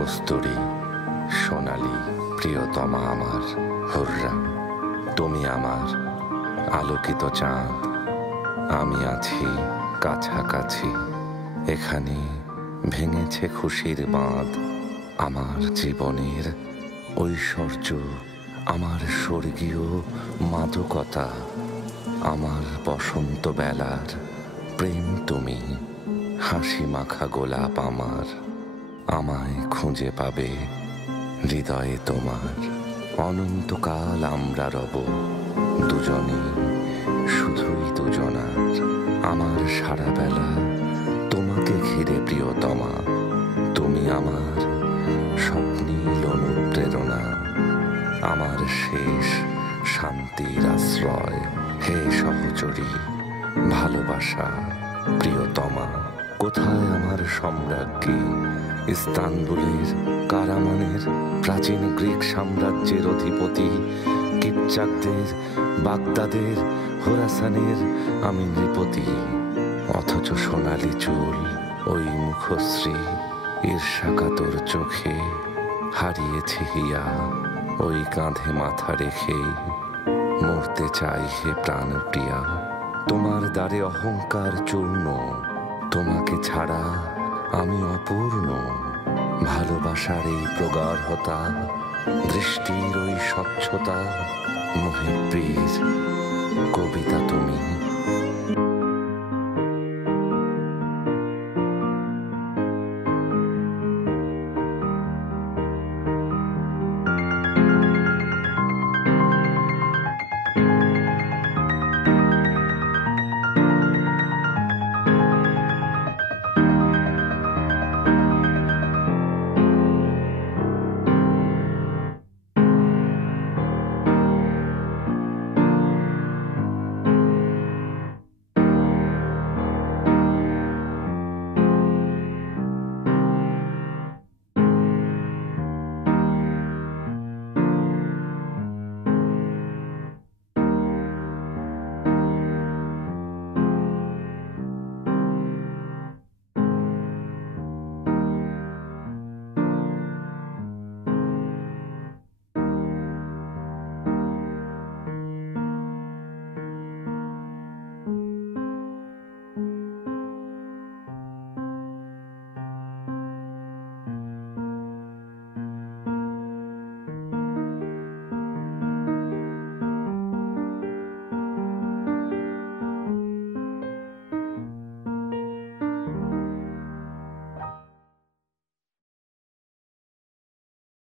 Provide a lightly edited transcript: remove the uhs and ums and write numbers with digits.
কস্তুরী, সোনালি, প্রিয়তমা আমার, হুররা, তুমি আমার আলোকিত চাঁদ। আমি আছি কাছাকাছি, এখানে ভেঙেছে খুশির বাঁধ। আমার জীবনের ঐশ্বর্য, আমার স্বর্গীয় মাদকতা, আমার বসন্ত বেলার প্রেম তুমি। হাসি মাখা গোলাপ আমার, আমায় খুঁজে পাবে হৃদয়ে তোমার। অনন্তকাল আমরা রব দুজনে, শুধুই দুজনার। আমার সারা বেলা তোমাকে ঘিরে প্রিয়তমা, তুমি আমার স্বপ্নীল অনুপ্রেরণা, আমার শেষ শান্তির আশ্রয়। হে সহচরী, ভালোবাসা, প্রিয়তমা, কোথায় আমার সম্রাজ্ঞী? ইস্তানবুলের, কারামানের, প্রাচীন গ্রিক সাম্রাজ্যের অধিপতি, কিপচাকদের, বাগদাদের, হোরাসানের আমি নৃপতি। অথচ সোনালি চুল, ওই মুখশ্রী, ঈর্ষাকাতর চোখে হারিয়েছে হিয়া। ওই কাঁধে মাথা রেখে মরতে চাই হে প্রাণপ্রিয়া। তোমার দ্বারে অহংকার চূর্ণ, তোমাকে ছাড়া আমি অপূর্ণ। ভালোবাসার এই প্রগাঢ়তা, দৃষ্টির ওই স্বচ্ছতা, মুহিব্বির কবিতা তুমি।